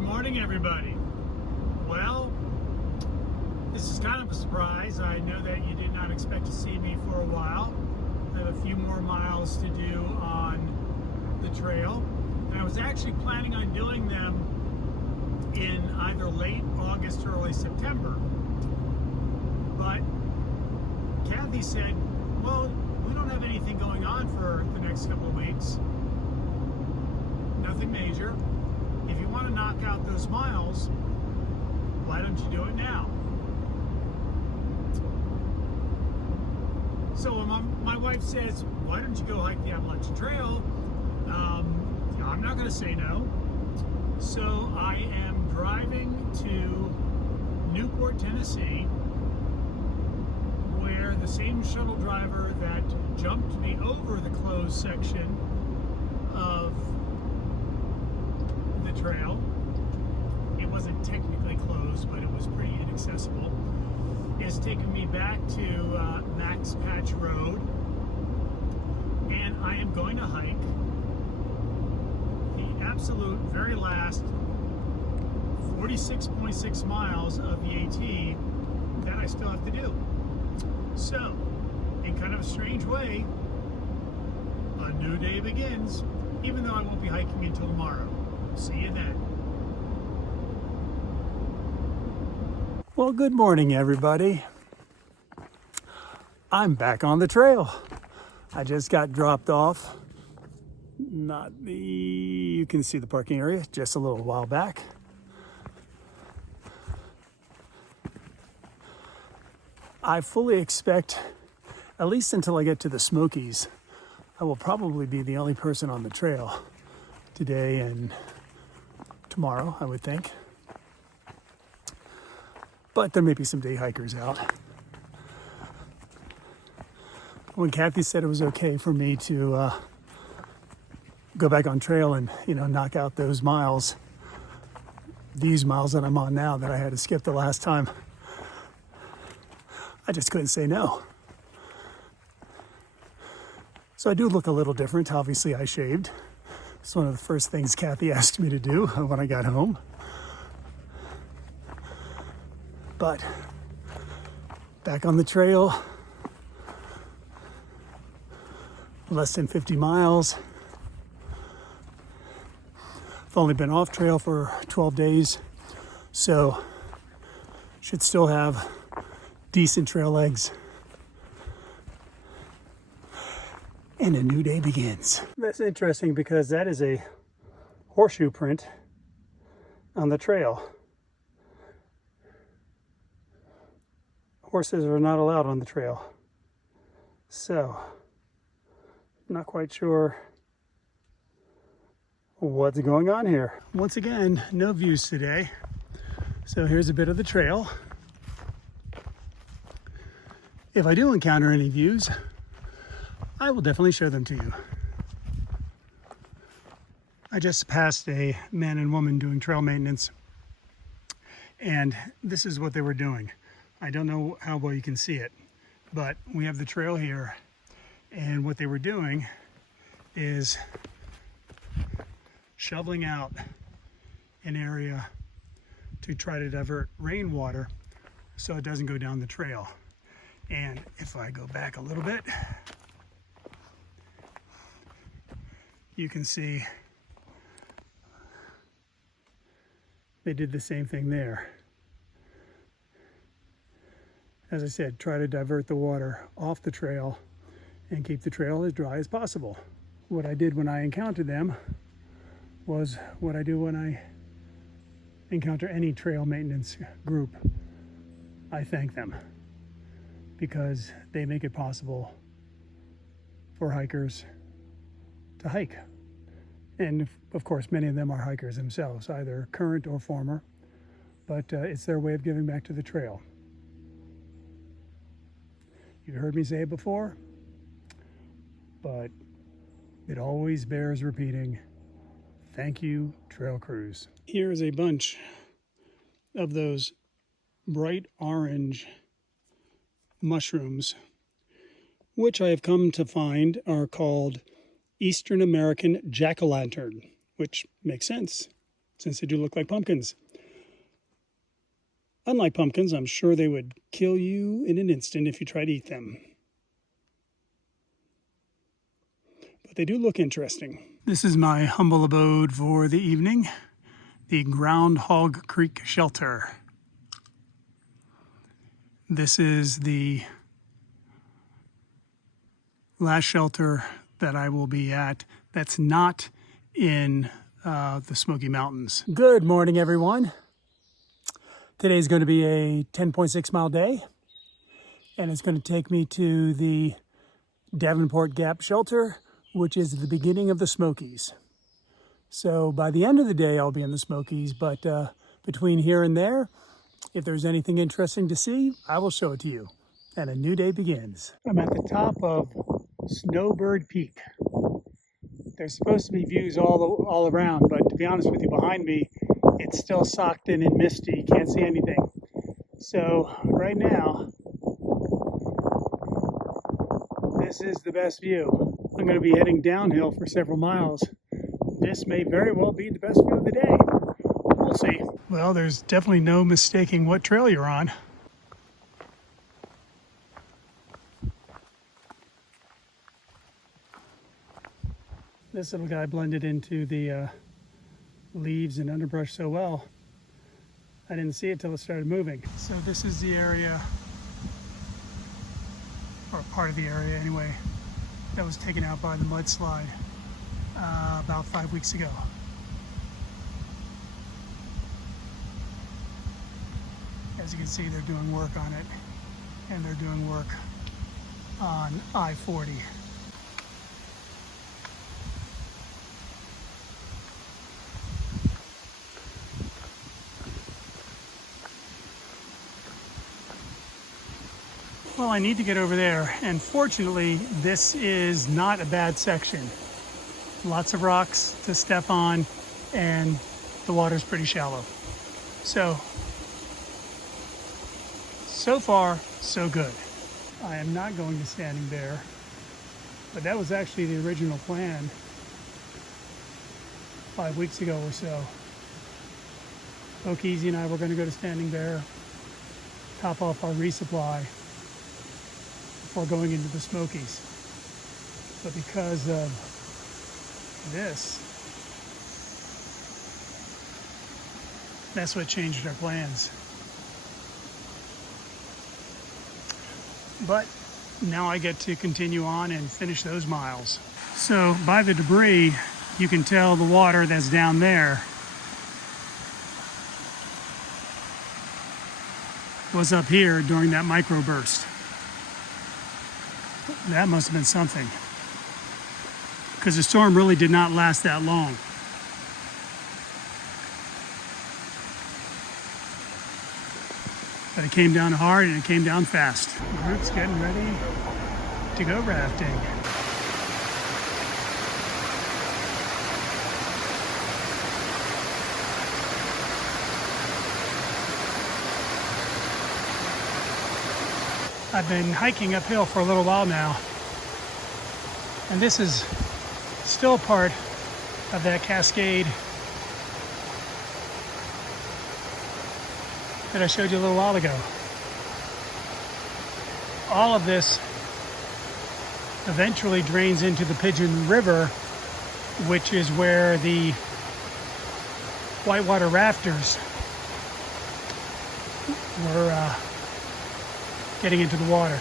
Good morning, everybody. Well, this is kind of a surprise. I know that you did not expect to see me for a while. I have a few more miles to do on the trail. And I was actually planning on doing them in either late August or early September. But Kathy said, well, we don't have anything going on for the next couple of weeks. Nothing major. If you want to knock out those miles, why don't you do it now? So my wife says, why don't you go hike the Appalachian Trail? I'm not going to say no. So I am driving to Newport, Tennessee, where the same shuttle driver that jumped me over the closed section of the trail, it wasn't technically closed, but it was pretty inaccessible, is taking me back to Max Patch Road, and I am going to hike the absolute very last 46.6 miles of the AT that I still have to do. So, in kind of a strange way, a new day begins, even though I won't be hiking until tomorrow. See you then. Well, good morning, everybody. I'm back on the trail. I just got dropped off. You can see the parking area just a little while back. I fully expect, at least until I get to the Smokies, I will probably be the only person on the trail today and tomorrow, I would think. But there may be some day hikers out. When Kathy said it was okay for me to go back on trail and, knock out those miles, these miles that I'm on now that I had to skip the last time, I just couldn't say no. So I do look a little different. Obviously, I shaved. It's one of the first things Kathy asked me to do when I got home. But back on the trail, less than 50 miles. I've only been off trail for 12 days, so should still have decent trail legs. And a new day begins. That's interesting because that is a horseshoe print on the trail. Horses are not allowed on the trail. So, not quite sure what's going on here. Once again, no views today. So here's a bit of the trail. If I do encounter any views, I will definitely show them to you. I just passed a man and woman doing trail maintenance, and this is what they were doing. I don't know how well you can see it, but we have the trail here, and what they were doing is shoveling out an area to try to divert rainwater so it doesn't go down the trail. And if I go back a little bit, you can see they did the same thing there. As I said, try to divert the water off the trail and keep the trail as dry as possible. What I did when I encountered them was what I do when I encounter any trail maintenance group. I thank them because they make it possible for hikers to hike. And of course, many of them are hikers themselves, either current or former, but it's their way of giving back to the trail. You've heard me say it before, but it always bears repeating. Thank you, trail crews. Here's a bunch of those bright orange mushrooms, which I have come to find are called Eastern American jack-o'-lantern, which makes sense. since they do look like pumpkins. Unlike pumpkins, I'm sure they would kill you in an instant if you tried to eat them. But they do look interesting. This is my humble abode for the evening, the Groundhog Creek Shelter. This is the last shelter that I will be at that's not in the Smoky Mountains. Good morning, everyone. Today's going to be a 10.6 mile day, and it's going to take me to the Davenport Gap Shelter, which is the beginning of the Smokies. So by the end of the day, I'll be in the Smokies, but between here and there, if there's anything interesting to see, I will show it to you, and a new day begins. I'm at the top of Snowbird Peak. There's supposed to be views all around, but to be honest with you, behind me, it's still socked in and misty. You can't see anything. So right now, this is the best view. I'm going to be heading downhill for several miles. This may very well be the best view of the day. We'll see. Well, there's definitely no mistaking what trail you're on. This little guy blended into the leaves and underbrush so well, I didn't see it till it started moving. So this is the area, or part of the area anyway, that was taken out by the mudslide about 5 weeks ago. As you can see, they're doing work on it, and they're doing work on I-40. Well, I need to get over there, and fortunately, this is not a bad section. Lots of rocks to step on, and the water's pretty shallow. So far, so good. I am not going to Standing Bear, but that was actually the original plan 5 weeks ago or so. Smokies and I were going to go to Standing Bear, top off our resupply before going into the Smokies. But because of this, that's what changed our plans. But now I get to continue on and finish those miles. So by the debris, you can tell the water that's down there was up here during that microburst. That must have been something, because the storm really did not last that long. But it came down hard and it came down fast. The group's getting ready to go rafting. I've been hiking uphill for a little while now, and this is still part of that cascade that I showed you a little while ago. All of this eventually drains into the Pigeon River, which is where the whitewater rafters were getting into the water.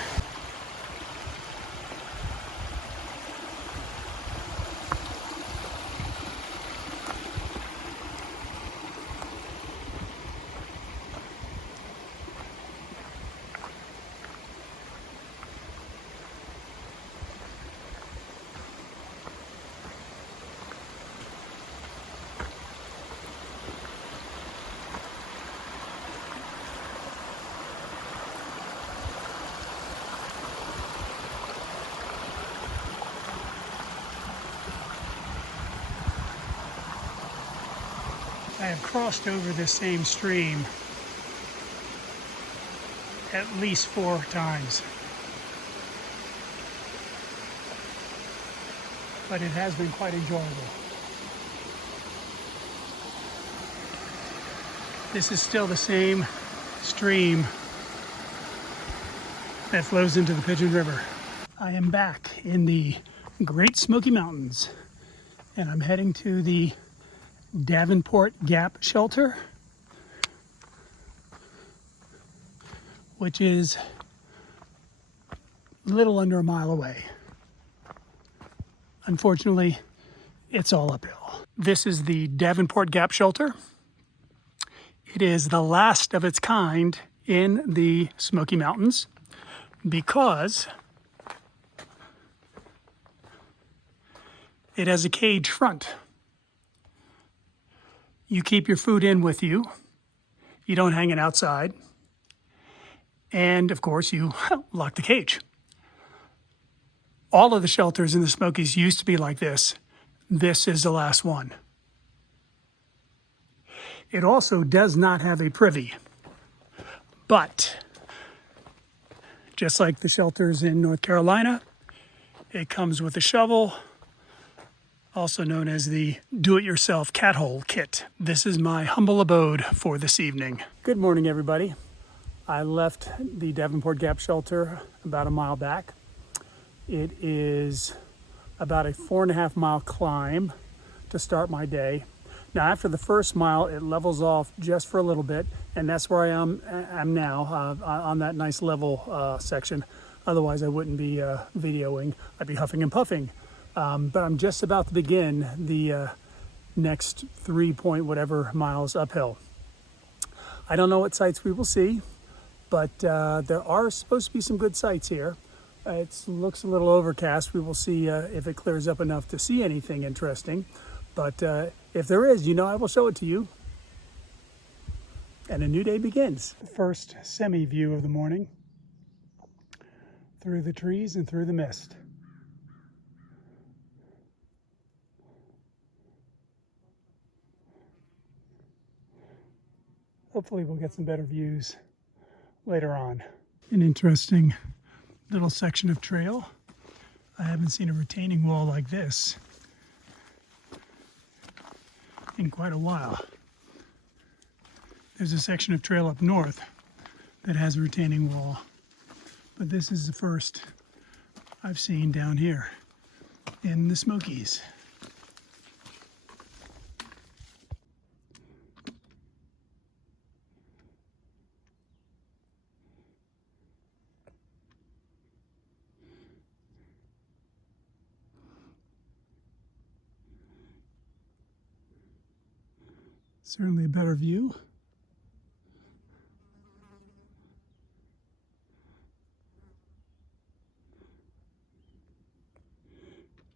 I have crossed over this same stream at least 4 times. But it has been quite enjoyable. This is still the same stream that flows into the Pigeon River. I am back in the Great Smoky Mountains, and I'm heading to the Davenport Gap Shelter, which is a little under a mile away. Unfortunately, it's all uphill. This is the Davenport Gap Shelter. It is the last of its kind in the Smoky Mountains because it has a cage front. You keep your food in with you. You don't hang it outside. And of course, you lock the cage. All of the shelters in the Smokies used to be like this. This is the last one. It also does not have a privy, but just like the shelters in North Carolina, it comes with a shovel, also known as the do-it-yourself cat hole kit. This is my humble abode for this evening. Good morning, everybody. I left the Davenport Gap Shelter about a mile back. It is about a 4.5 mile climb to start my day. Now, after the first mile, it levels off just for a little bit, and that's where I am now, on that nice level section. Otherwise, I wouldn't be videoing. I'd be huffing and puffing. But I'm just about to begin the next 3 point whatever miles uphill. I don't know what sights we will see, but there are supposed to be some good sights here. It looks a little overcast. We will see if it clears up enough to see anything interesting. But if there is, I will show it to you. And a new day begins. The first semi-view of the morning through the trees and through the mist. Hopefully we'll get some better views later on. An interesting little section of trail. I haven't seen a retaining wall like this in quite a while. There's a section of trail up north that has a retaining wall, but this is the first I've seen down here in the Smokies. Certainly a better view.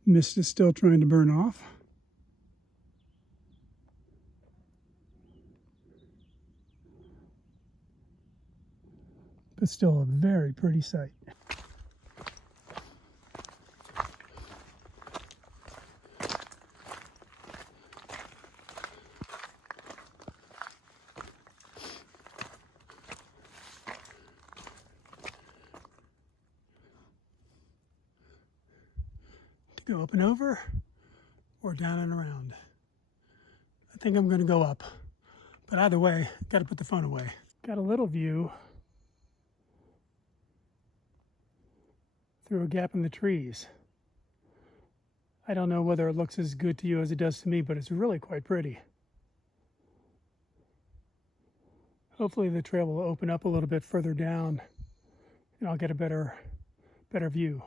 Mist is still trying to burn off. But still a very pretty sight. Go up and over or down and around. I think I'm going to go up, but either way, got to put the phone away. Got a little view through a gap in the trees. I don't know whether it looks as good to you as it does to me, but it's really quite pretty. Hopefully the trail will open up a little bit further down and I'll get a better view.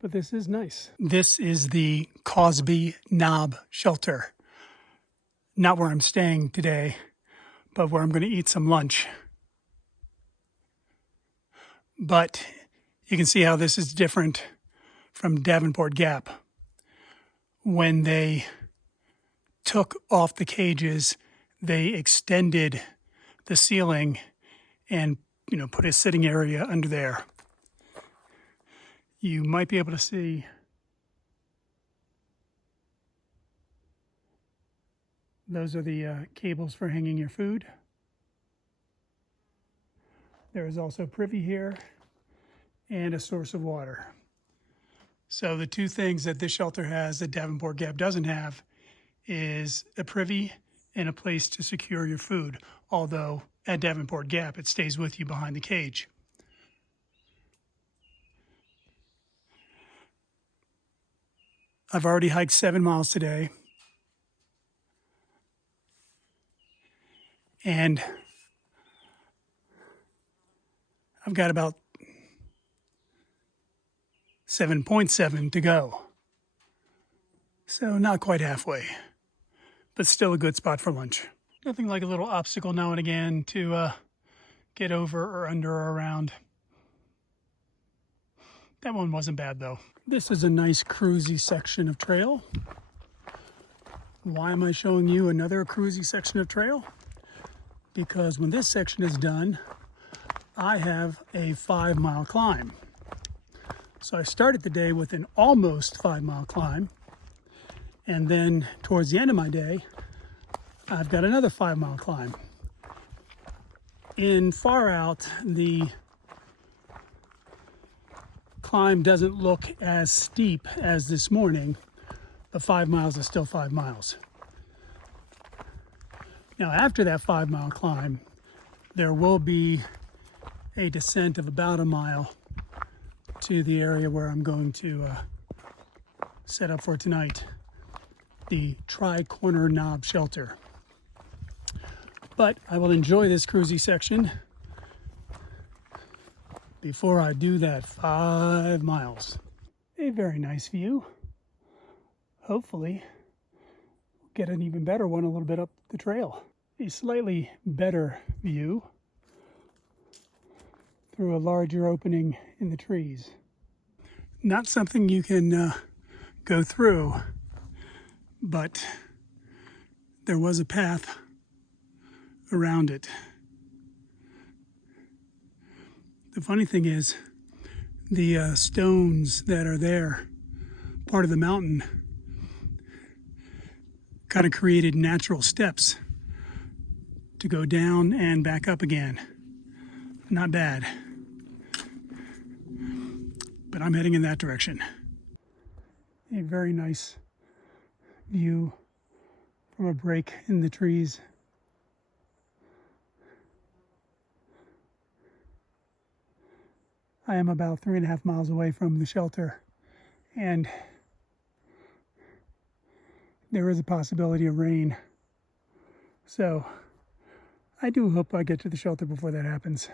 But this is nice. This is the Cosby Knob Shelter. Not where I'm staying today, but where I'm going to eat some lunch. But you can see how this is different from Davenport Gap. When they took off the cages, they extended the ceiling and put a sitting area under there. You might be able to see those are the cables for hanging your food. There is also privy here and a source of water. So the two things that this shelter has that Davenport Gap doesn't have is a privy and a place to secure your food, although at Davenport Gap it stays with you behind the cage. I've already hiked 7 miles today, and I've got about 7.7 to go. So not quite halfway, but still a good spot for lunch. Nothing like a little obstacle now and again to get over or under or around. That one wasn't bad though. This is a nice cruisy section of trail. Why am I showing you another cruisy section of trail? Because when this section is done, I have a 5-mile climb. So I started the day with an almost 5-mile climb, and then towards the end of my day, I've got another 5-mile climb. In far out, the climb doesn't look as steep as this morning, but 5 miles is still 5 miles. Now, after that 5-mile climb, there will be a descent of about a mile to the area where I'm going to set up for tonight, the Tri-Corner Knob Shelter. But I will enjoy this cruisy section before I do that 5 miles. A very nice view. Hopefully, get an even better one a little bit up the trail. A slightly better view through a larger opening in the trees. Not something you can go through, but there was a path around it. The funny thing is, the stones that are there, part of the mountain, kind of created natural steps to go down and back up again. Not bad. But I'm heading in that direction. A very nice view from a break in the trees. I am about 3.5 miles away from the shelter, and there is a possibility of rain. So I do hope I get to the shelter before that happens.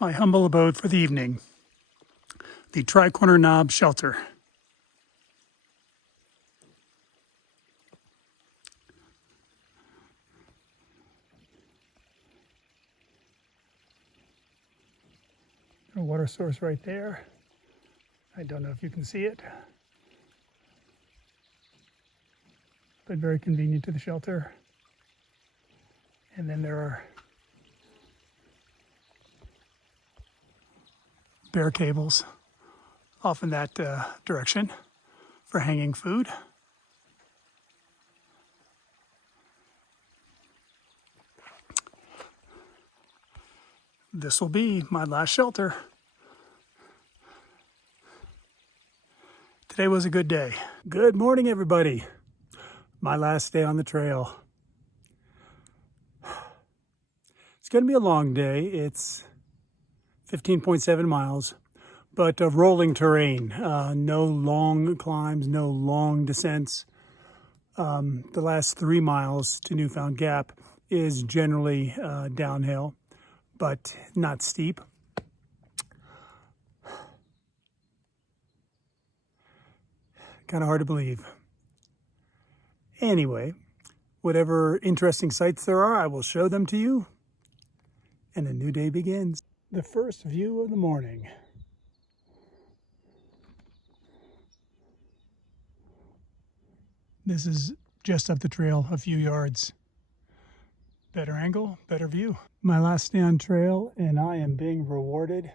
My humble abode for the evening, the Tri-Corner Knob Shelter. A water source right there. I don't know if you can see it, but very convenient to the shelter. And then there are bare cables off in that direction for hanging food. This will be my last shelter. Today was a good day. Good morning, everybody. My last day on the trail. It's going to be a long day. It's 15.7 miles, but rolling terrain. No long climbs, no long descents. The last 3 miles to Newfound Gap is generally downhill, but not steep. Kind of hard to believe. Anyway, whatever interesting sights there are, I will show them to you, and a new day begins. The first view of the morning. This is just up the trail a few yards. Better angle, better view. My last day on trail, and I am being rewarded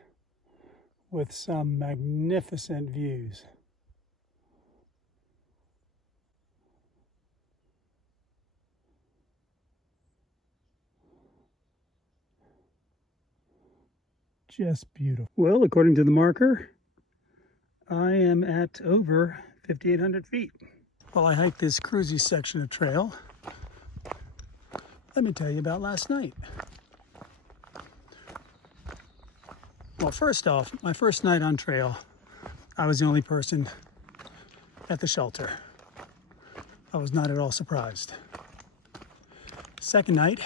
with some magnificent views. Just beautiful. Well, according to the marker, I am at over 5,800 feet. While I hiked this cruisy section of trail, let me tell you about last night. Well, first off, my first night on trail, I was the only person at the shelter. I was not at all surprised. Second night,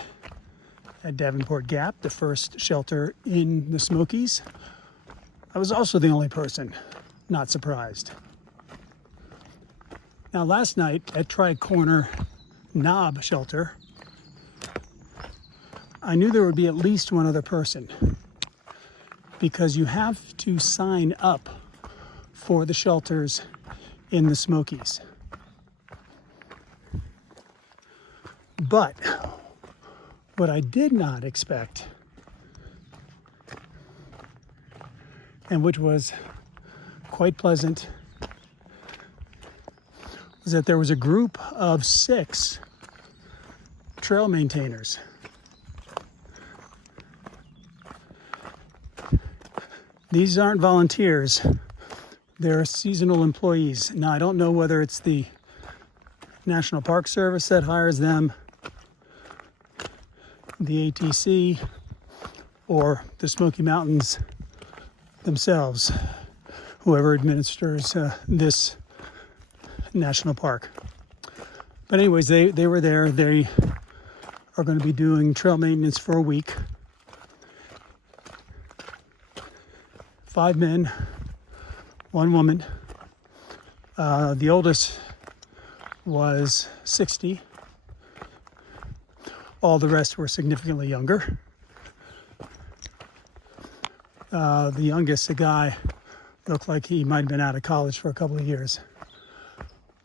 at Davenport Gap, the first shelter in the Smokies, I was also the only person not surprised. Now last night at Tri-Corner Knob Shelter, I knew there would be at least one other person because you have to sign up for the shelters in the Smokies. But what I did not expect, and which was quite pleasant, was that there was a group of 6 trail maintainers. These aren't volunteers, they're seasonal employees. Now, I don't know whether it's the National Park Service that hires them, the ATC, or the Smoky Mountains themselves, whoever administers this national park. But anyways, they were there. They are going to be doing trail maintenance for a week. 5 men, 1 woman. The oldest was 60. All the rest were significantly younger. The youngest, a guy, looked like he might have been out of college for a couple of years.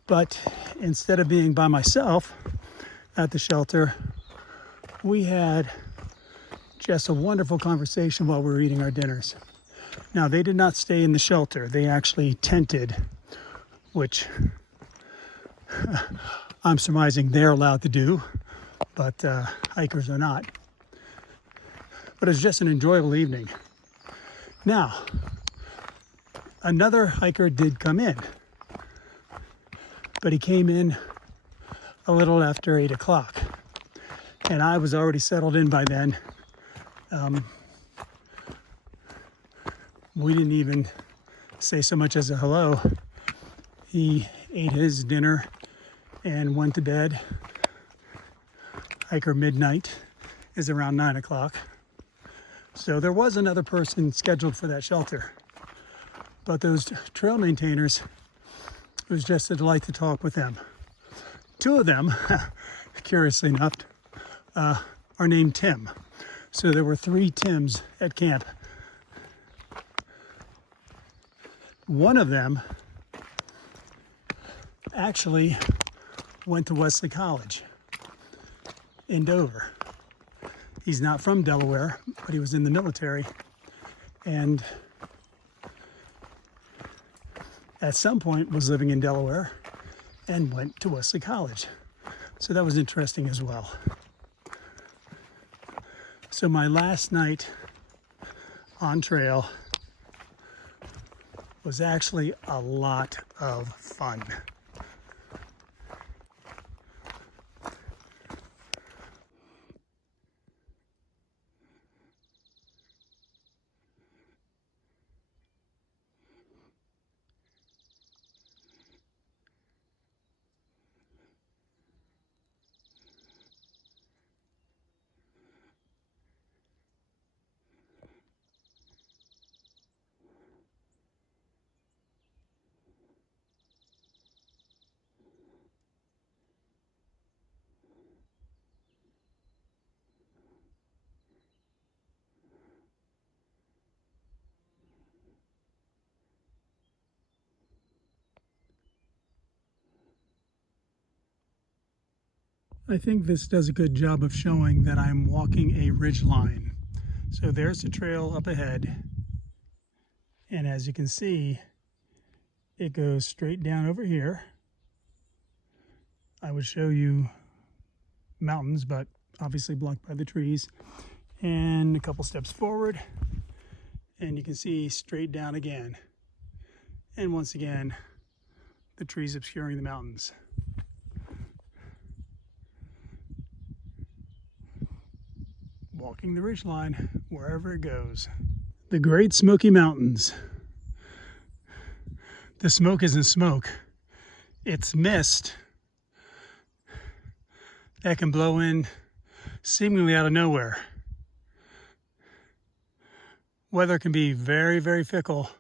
But instead of being by myself at the shelter, we had just a wonderful conversation while we were eating our dinners. Now, they did not stay in the shelter. They actually tented, which I'm surmising they're allowed to do, but hikers are not. But it was just an enjoyable evening. Now, another hiker did come in, but he came in a little after 8 o'clock, and I was already settled in by then. We didn't even say so much as a hello. He ate his dinner and went to bed. Hiker midnight is around 9 o'clock. So there was another person scheduled for that shelter. But those trail maintainers, it was just a delight to talk with them. 2 of them, curiously enough, are named Tim. So there were 3 Tims at camp. One of them actually went to Wesley College in Dover. He's not from Delaware, but he was in the military, and at some point was living in Delaware and went to Wesley College. So that was interesting as well. So my last night on trail was actually a lot of fun. I think this does a good job of showing that I'm walking a ridge line. So there's the trail up ahead, and as you can see, it goes straight down over here. I would show you mountains, but obviously blocked by the trees. And a couple steps forward, and you can see straight down again. And once again, the trees obscuring the mountains. Walking the ridgeline wherever it goes. The Great Smoky Mountains. The smoke isn't smoke. It's mist that can blow in seemingly out of nowhere. Weather can be very, very fickle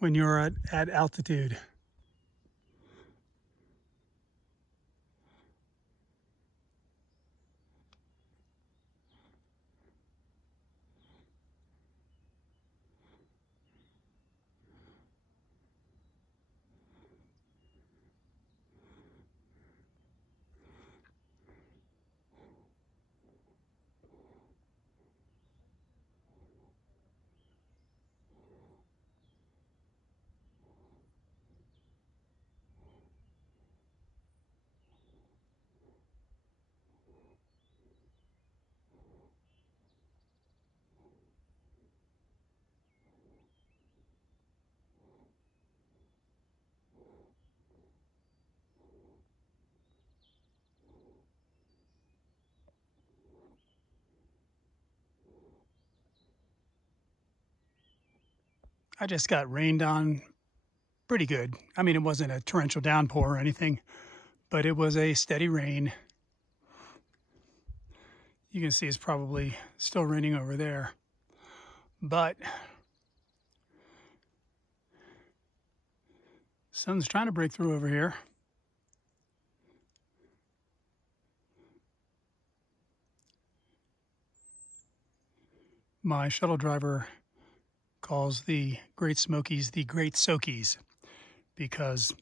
when you're at altitude. I just got rained on pretty good. I mean, it wasn't a torrential downpour or anything, but it was a steady rain. You can see it's probably still raining over there, but sun's trying to break through over here. My shuttle driver calls the Great Smokies the Great Soakies because,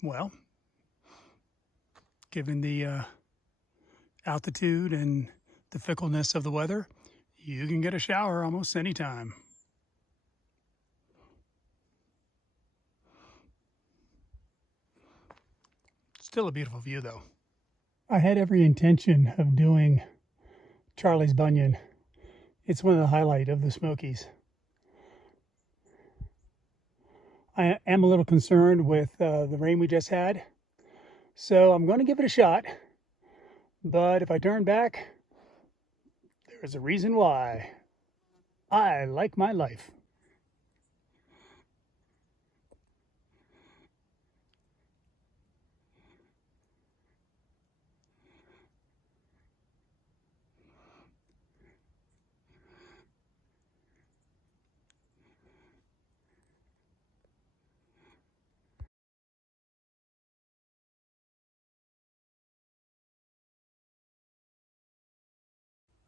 well, given the altitude and the fickleness of the weather, you can get a shower almost any time. Still a beautiful view, though. I had every intention of doing Charlie's Bunion. It's one of the highlights of the Smokies. I am a little concerned with the rain we just had, so I'm going to give it a shot. But if I turn back, there's a reason why. I like my life.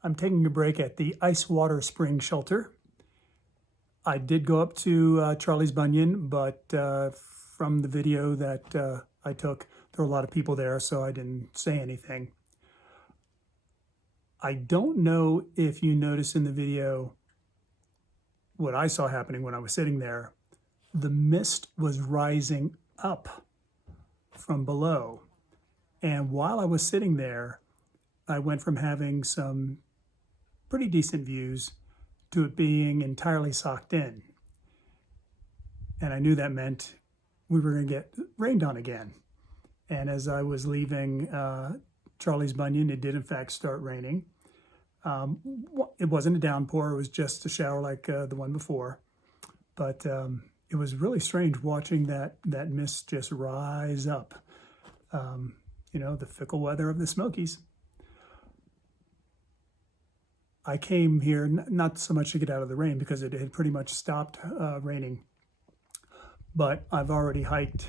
I'm taking a break at the Ice Water Spring Shelter. I did go up to Charlie's Bunion, but from the video that I took, there were a lot of people there, so I didn't say anything. I don't know if you noticed in the video what I saw happening when I was sitting there. The mist was rising up from below. And while I was sitting there, I went from having some pretty decent views to it being entirely socked in. And I knew that meant we were going to get rained on again. And as I was leaving Charlie's Bunion, it did in fact start raining. It wasn't a downpour, it was just a shower like the one before. But it was really strange watching that mist just rise up. You know, the fickle weather of the Smokies. I came here not so much to get out of the rain because it had pretty much stopped raining, but I've already hiked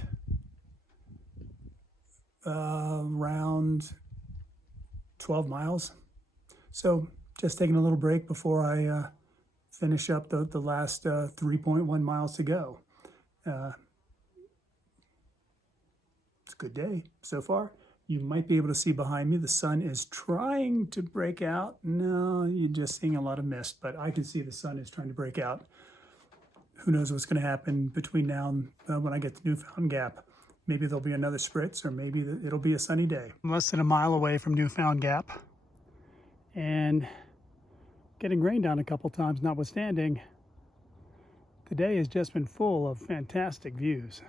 around 12 miles. So just taking a little break before I finish up the last 3.1 miles to go. good day so far. You might be able to see behind me, the sun is trying to break out. No, you're just seeing a lot of mist, but I can see the sun is trying to break out. Who knows what's going to happen between now and when I get to Newfound Gap. Maybe there'll be another spritz, or maybe it'll be a sunny day. I'm less than a mile away from Newfound Gap, and getting rained on a couple times notwithstanding, the day has just been full of fantastic views.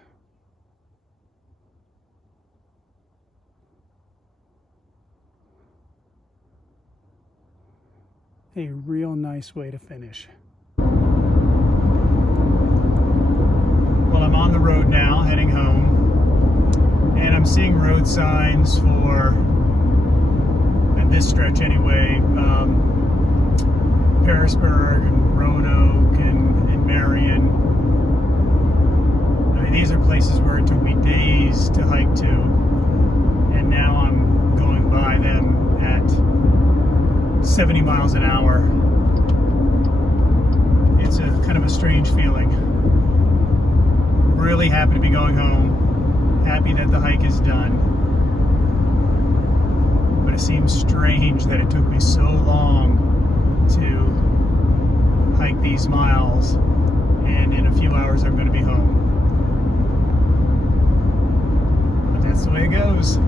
A real nice way to finish. Well, I'm on the road now, heading home, and I'm seeing road signs for, at this stretch anyway, Harrisburg and Roanoke and Marion. I mean, these are places where it took me days to hike to, and now I'm going by them at 70 miles an hour. It's a kind of a strange feeling. Really happy to be going home. Happy that the hike is done. But it seems strange that it took me so long to hike these miles, and in a few hours I'm going to be home. But that's the way it goes.